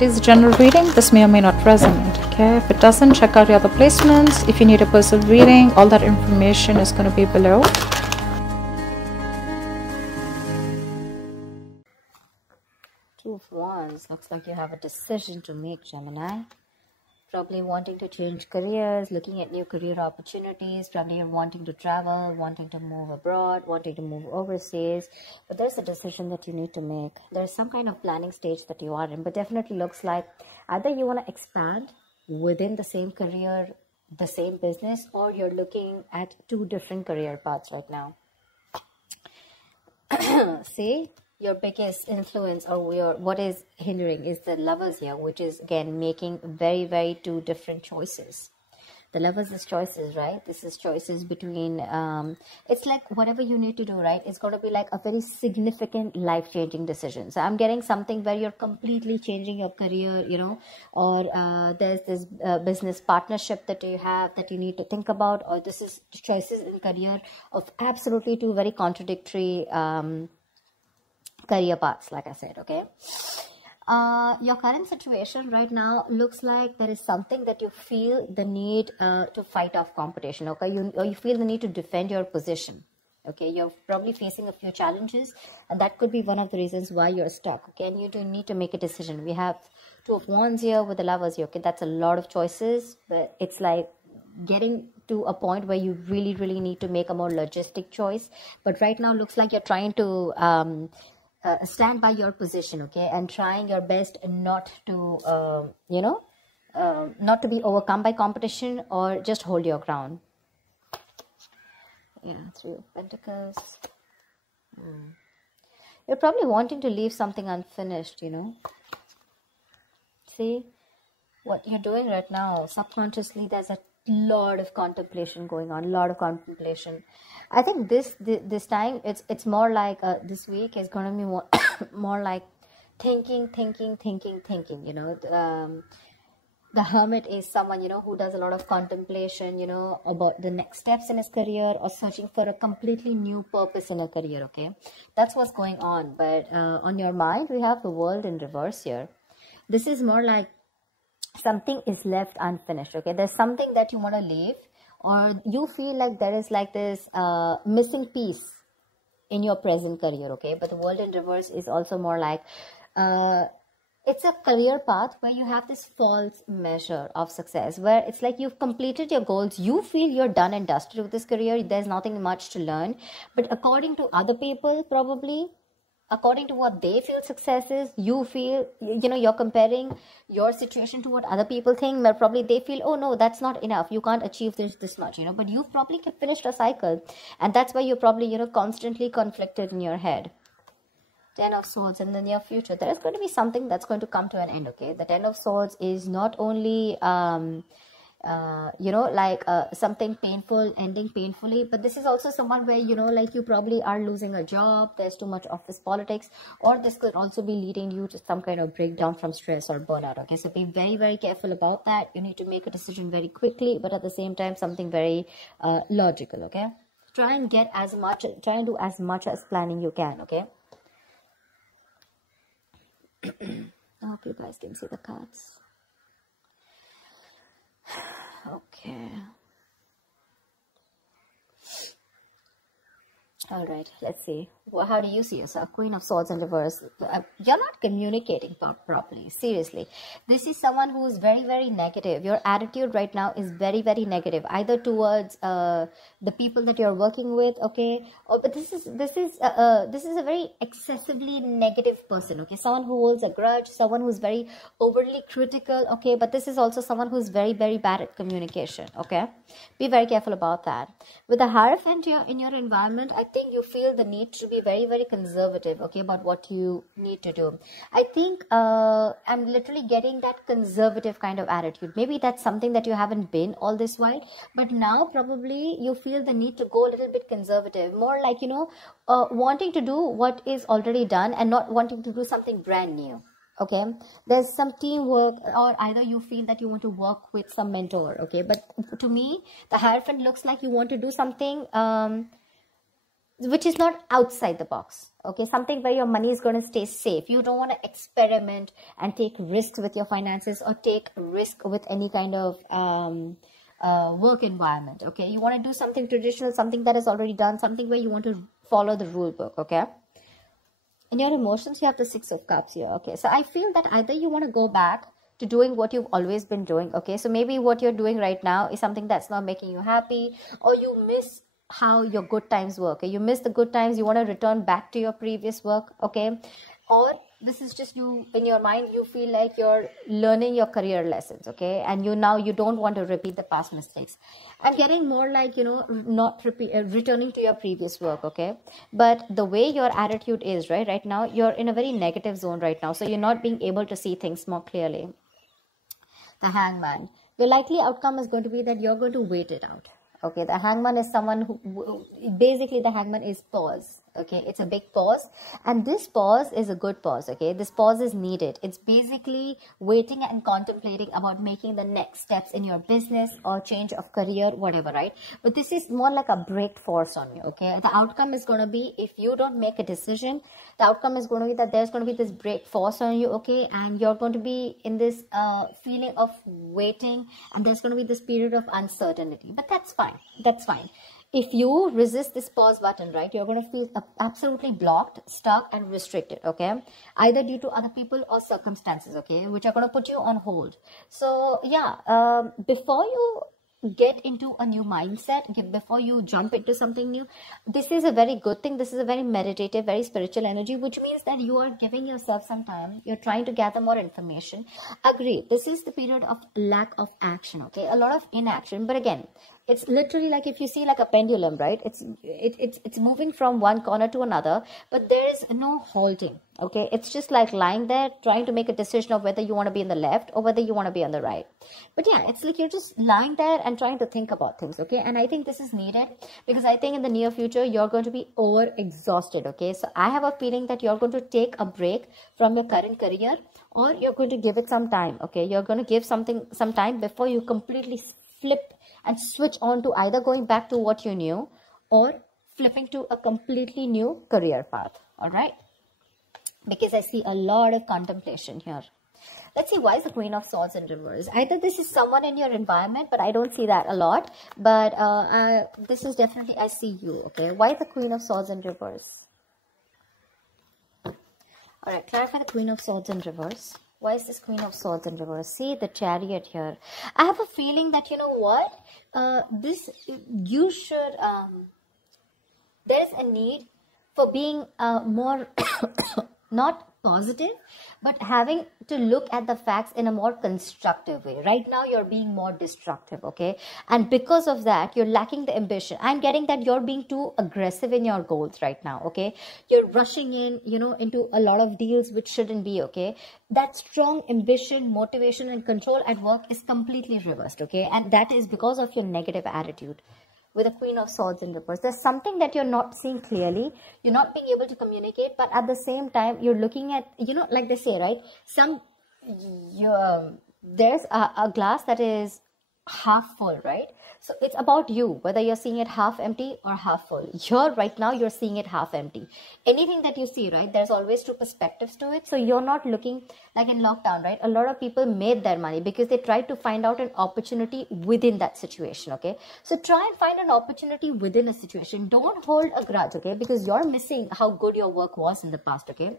It is a general reading. This may or may not resonate. Okay, if it doesn't, check out your other placements. If you need a personal reading, all that information is going to be below. Two of Wands. Looks like you have a decision to make, Gemini. Probably wanting to change careers, looking at new career opportunities. Probably you're wanting to travel, wanting to move abroad, wanting to move overseas. But there's a decision that you need to make. There's some kind of planning stage that you are in. But definitely looks like either you want to expand within the same career, the same business, or you're looking at two different career paths right now. See? Your biggest influence or what is hindering is the Lovers here, which is again making very two different choices. The Lovers is choices, right? This is choices between it's like whatever you need to do, right? It's going to be like a very significant life-changing decision. So I'm getting something where you're completely changing your career, you know, or there's this business partnership that you have that you need to think about, or this is choices in career of absolutely two very contradictory career paths, like I said. Okay, your current situation right now looks like there is something that you feel the need to fight off competition. Okay, you feel the need to defend your position. Okay, you're probably facing a few challenges, and that could be one of the reasons why you're stuck. Okay, and you do need to make a decision. We have Two of Wands here with the Lovers here. Okay, that's a lot of choices, but it's like getting to a point where you really need to make a more logistic choice. But right now looks like you're trying to stand by your position, okay, and trying your best not to not to be overcome by competition, or just hold your ground. Yeah, Three of Pentacles. You're probably wanting to leave something unfinished, you know. See what you're doing right now subconsciously. There's a lot of contemplation going on, I think this time it's more like this week is going to be more more like thinking, you know. The Hermit is someone, you know, who does a lot of contemplation, you know, about the next steps in his career, or searching for a completely new purpose in a career. Okay, that's what's going on. But on your mind, we have the World in reverse here. This is more like something is left unfinished. Okay, there's something that you want to leave, or you feel like there is like this missing piece in your present career. Okay, but the World in reverse is also more like it's a career path where you have this false measure of success, where it's like you've completed your goals, you feel you're done and dusted with this career, there's nothing much to learn. But according to other people, probably according to what they feel success is, you feel, you know, you're comparing your situation to what other people think, but probably they feel, oh no, that's not enough, you can't achieve this much, you know. But you've probably finished a cycle, and that's why you're probably, you know, constantly conflicted in your head. Ten of Swords. In the near future, there is going to be something that's going to come to an end. Okay, the Ten of Swords is not only you know, like something painful ending painfully, but this is also someone where, you know, like you probably are losing a job, there's too much office politics, or this could also be leading you to some kind of breakdown from stress or burnout. Okay, so be very careful about that. You need to make a decision very quickly, but at the same time something very logical. Okay, try and get as much, try and do as much as planning you can. Okay, I hope you guys can see the cards. Okay. All right, let's see. Well, how do you see yourself? Queen of Swords in reverse. You're not communicating properly. Seriously. This is someone who is very negative. Your attitude right now is very negative, either towards the people that you're working with, okay? But this is a very excessively negative person, okay? Someone who holds a grudge, someone who's very overly critical, okay? But this is also someone who's very bad at communication, okay? Be very careful about that. With the Hierophant in your environment, I think you feel the need to be very conservative, okay, about what you need to do. I think I'm literally getting that conservative kind of attitude. Maybe that's something that you haven't been all this while, but now probably you feel the need to go a little bit conservative, more like, you know, wanting to do what is already done and not wanting to do something brand new. Okay, there's some teamwork, or either you feel that you want to work with some mentor. Okay, but to me, the Hierophant looks like you want to do something which is not outside the box. Okay, something where your money is going to stay safe. You don't want to experiment and take risks with your finances or take risk with any kind of work environment. Okay, you want to do something traditional, something that is already done, something where you want to follow the rule book. Okay, in your emotions, you have the Six of Cups here. Okay, so I feel that either you want to go back to doing what you've always been doing. Okay, so maybe what you're doing right now is something that's not making you happy, or you miss how your good times work. Okay, you miss the good times, you want to return back to your previous work. Okay, or this is just you in your mind, you feel like you're learning your career lessons. Okay, and you don't want to repeat the past mistakes. I'm getting more like, you know, not returning to your previous work. Okay, but the way your attitude is right now, you're in a very negative zone right now, so you're not being able to see things more clearly. The Hangman, the likely outcome is going to be that you're going to wait it out. Okay, the Hangman is someone who basically, the Hangman is pause. Okay, it's a big pause, and this pause is a good pause. Okay, this pause is needed. It's basically waiting and contemplating about making the next steps in your business or change of career, whatever, right? But this is more like a break force on you. Okay, the outcome is going to be, if you don't make a decision, the outcome is going to be that there's going to be this break force on you. Okay, and you're going to be in this feeling of waiting, and there's going to be this period of uncertainty. But that's fine. That's fine. If you resist this pause button, right, you're going to feel absolutely blocked, stuck, and restricted. Okay, either due to other people or circumstances. Okay, which are going to put you on hold. So yeah, before you get into a new mindset, before you jump into something new, this is a very good thing. This is a very meditative, very spiritual energy, which means that you are giving yourself some time. You're trying to gather more information. Agree, this is the period of lack of action. Okay, a lot of inaction. But again, it's literally like, if you see like a pendulum, right? It's moving from one corner to another, but there is no halting. Okay, it's just like lying there trying to make a decision of whether you want to be in the left or whether you want to be on the right. But yeah, it's like you're just lying there and trying to think about things. Okay, and I think this is needed, because I think in the near future you're going to be over exhausted. Okay, so I have a feeling that you're going to take a break from your current career, or you're going to give it some time. Okay, you're going to give something some time before you completely flip and switch on to either going back to what you knew or flipping to a completely new career path. All right, because I see a lot of contemplation here. Let's see, why is the Queen of Swords in reverse? Either this is someone in your environment, but I don't see that a lot. But this is definitely, I see you. Okay, why the Queen of Swords in reverse? All right, clarify the Queen of Swords in reverse. Why is this Queen of Swords in reverse? See the Chariot here. I have a feeling that, you know what, you should, there's a need for being more, not positive, but having to look at the facts in a more constructive way. Right now, you're being more destructive, okay? And because of that, you're lacking the ambition. I'm getting that you're being too aggressive in your goals right now, okay? You're rushing in, you know, into a lot of deals which shouldn't be, okay? That strong ambition, motivation, and control at work is completely reversed, okay? And that is because of your negative attitude. With a Queen of Swords in reverse, there's something that you're not seeing clearly. You're not being able to communicate, but at the same time, you're looking at, you know, like they say, right? There's a glass that is half full, right? So it's about you, whether you're seeing it half empty or half full. Here, right now, you're seeing it half empty. Anything that you see, right, there's always two perspectives to it. So you're not looking like in lockdown, right? A lot of people made their money because they tried to find out an opportunity within that situation, okay? So try and find an opportunity within a situation. Don't hold a grudge, okay? Because you're missing how good your work was in the past, okay?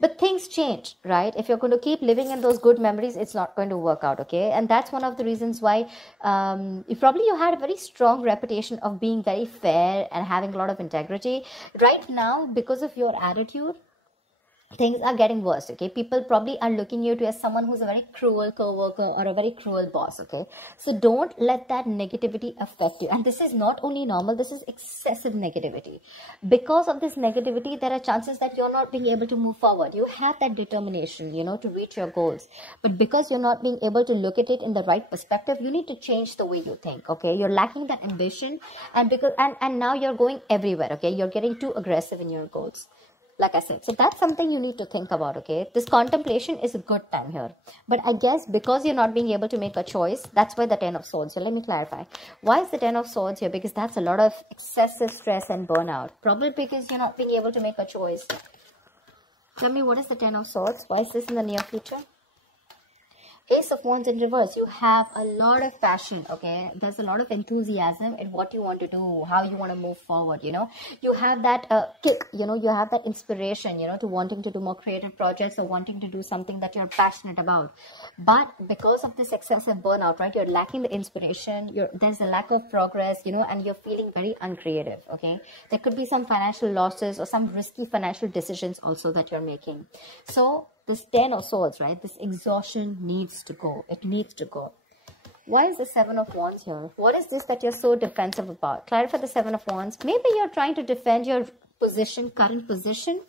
But things change, right? If you're going to keep living in those good memories, it's not going to work out, okay? And that's one of the reasons why you had a very strong reputation of being very fair and having a lot of integrity. Right now, because of your attitude, things are getting worse, okay? People probably are looking at you as someone who's a very cruel co-worker or a very cruel boss, okay? So don't let that negativity affect you. And this is not only normal, this is excessive negativity. Because of this negativity, there are chances that you're not being able to move forward. You have that determination, you know, to reach your goals. But because you're not being able to look at it in the right perspective, you need to change the way you think, okay? You're lacking that ambition, and now you're going everywhere, okay? You're getting too aggressive in your goals. like I said. So that's something you need to think about, okay? This contemplation is a good time here. But I guess because you're not being able to make a choice, that's why the 10 of swords. So let me clarify. Why is the 10 of swords here? Because that's a lot of excessive stress and burnout. Probably because you're not being able to make a choice. Tell me, what is the 10 of swords? Why is this in the near future? Ace of Wands in reverse. You have a lot of passion, okay? There's a lot of enthusiasm in what you want to do, how you want to move forward, you know? You have that kick, you know? You have that inspiration, you know, to wanting to do more creative projects or wanting to do something that you're passionate about. But because of this excessive burnout, right, you're lacking the inspiration, there's a lack of progress, you know, and you're feeling very uncreative, okay? There could be some financial losses or some risky financial decisions also that you're making. So this 10 of swords, right? This exhaustion needs to go. It needs to go. Why is the 7 of wands here? What is this that you're so defensive about? Clarify the 7 of wands. Maybe you're trying to defend your position, current position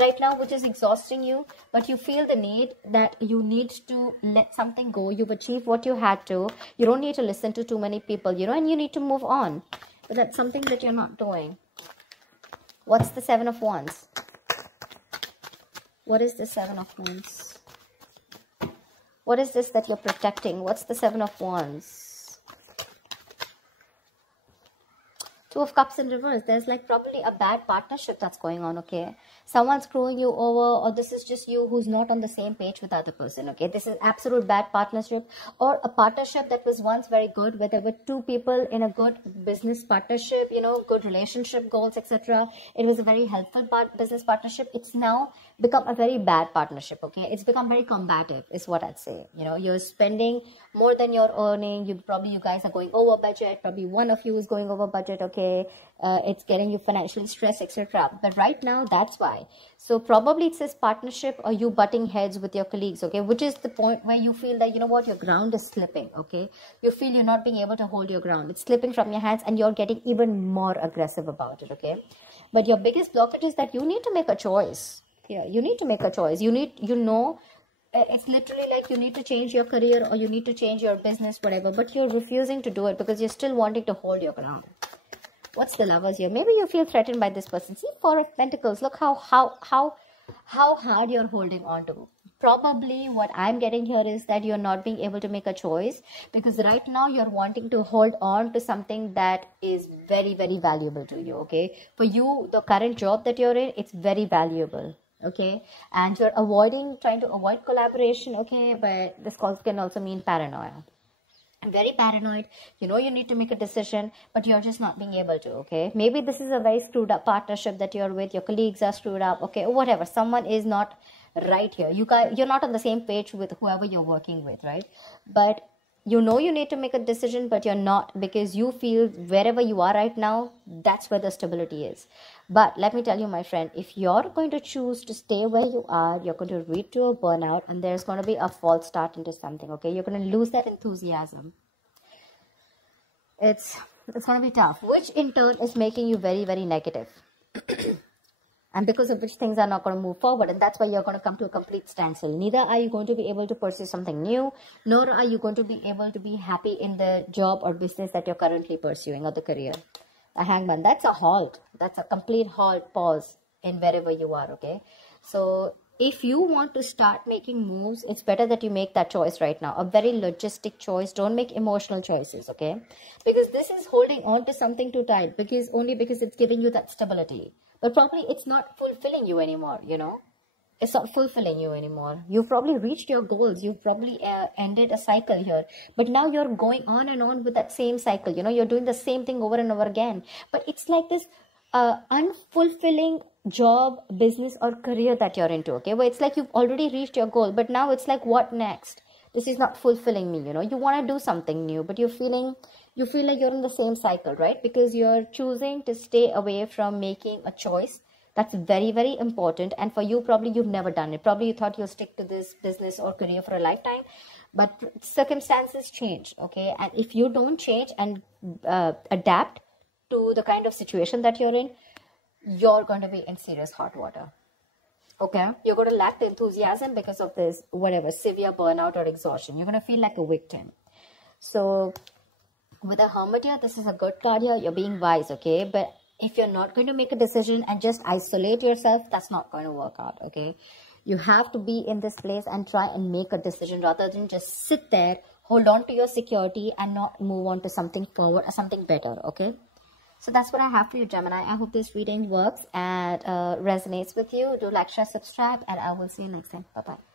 right now, which is exhausting you. But you feel the need that you need to let something go. You've achieved what you had to. You don't need to listen to too many people, you know, and you need to move on. But that's something that you're not doing. What's the 7 of wands? What is the 7 of wands? What is this that you're protecting? What's the 7 of wands? 2 of cups in reverse. There's like probably a bad partnership that's going on, okay? Someone's screwing you over, or this is just you who's not on the same page with the other person, okay? This is absolute bad partnership, or a partnership that was once very good, where there were two people in a good business partnership, you know, good relationship goals, etc. It was a very helpful business partnership. It's now become a very bad partnership, okay? It's become very combative, is what I'd say. You know, you're spending more than you're earning. You guys are going over budget. Probably one of you is going over budget, okay? It's getting you financially stressed, etc. But right now, that's why. So probably it's this partnership or you butting heads with your colleagues, okay? Which is the point where you feel that, you know what, your ground is slipping, okay? You feel you're not being able to hold your ground. It's slipping from your hands and you're getting even more aggressive about it, okay? But your biggest blockage is that you need to make a choice. Yeah, you need to make a choice. You need, you know, it's literally like you need to change your career or you need to change your business, whatever. But you're refusing to do it because you're still wanting to hold your ground. What's the Lovers here? Maybe you feel threatened by this person. See, Four of Pentacles. Look how hard you're holding on to. Probably what I'm getting here is that you're not being able to make a choice because right now you're wanting to hold on to something that is very, very valuable to you, okay? For you, the current job that you're in, it's very valuable, okay? And you're trying to avoid collaboration, okay? But this can also mean paranoia. I'm very paranoid. You know you need to make a decision, but you're just not being able to, okay? Maybe this is a very screwed up partnership that you're with. Your colleagues are screwed up, okay? Or whatever. Someone is not right here. You're not on the same page with whoever you're working with, right? But you know you need to make a decision, but you're not because you feel wherever you are right now, that's where the stability is. But let me tell you, my friend, if you're going to choose to stay where you are, you're going to lead to a burnout and there's going to be a false start into something, okay? You're going to lose that enthusiasm. It's going to be tough, which in turn is making you very, very negative. And because of which things are not going to move forward. And that's why you're going to come to a complete standstill. Neither are you going to be able to pursue something new, nor are you going to be able to be happy in the job or business that you're currently pursuing or the career. The Hangman, that's a halt. That's a complete halt, pause in wherever you are, okay? So if you want to start making moves, it's better that you make that choice right now. A very logistic choice. Don't make emotional choices, okay? Because this is holding on to something too tight. Only because it's giving you that stability. But probably it's not fulfilling you anymore, you know. It's not fulfilling you anymore. You've probably reached your goals. You've probably ended a cycle here. But now you're going on and on with that same cycle. You know, you're doing the same thing over and over again. But it's like this unfulfilling job, business or career that you're into, okay? Where it's like you've already reached your goal. But now it's like, what next? This is not fulfilling me, you know. You want to do something new, but you feel like you're in the same cycle, right? Because you're choosing to stay away from making a choice. That's very, very important. And for you, probably you've never done it. Probably you thought you'll stick to this business or career for a lifetime. But circumstances change, okay? And if you don't change and adapt to the kind of situation that you're in, you're going to be in serious hot water. Okay, you're going to lack the enthusiasm because of this, whatever, severe burnout or exhaustion. You're going to feel like a victim. So with a Hermit here, this is a good card here. You're being wise, okay? But If you're not going to make a decision and just isolate yourself, that's not going to work out, okay? You have to be in this place and try and make a decision rather than just sit there, hold on to your security and not move on to something forward or something better, okay? So that's what I have for you, Gemini. I hope this reading works and resonates with you. Do like, share, subscribe, and I will see you next time. Bye-bye.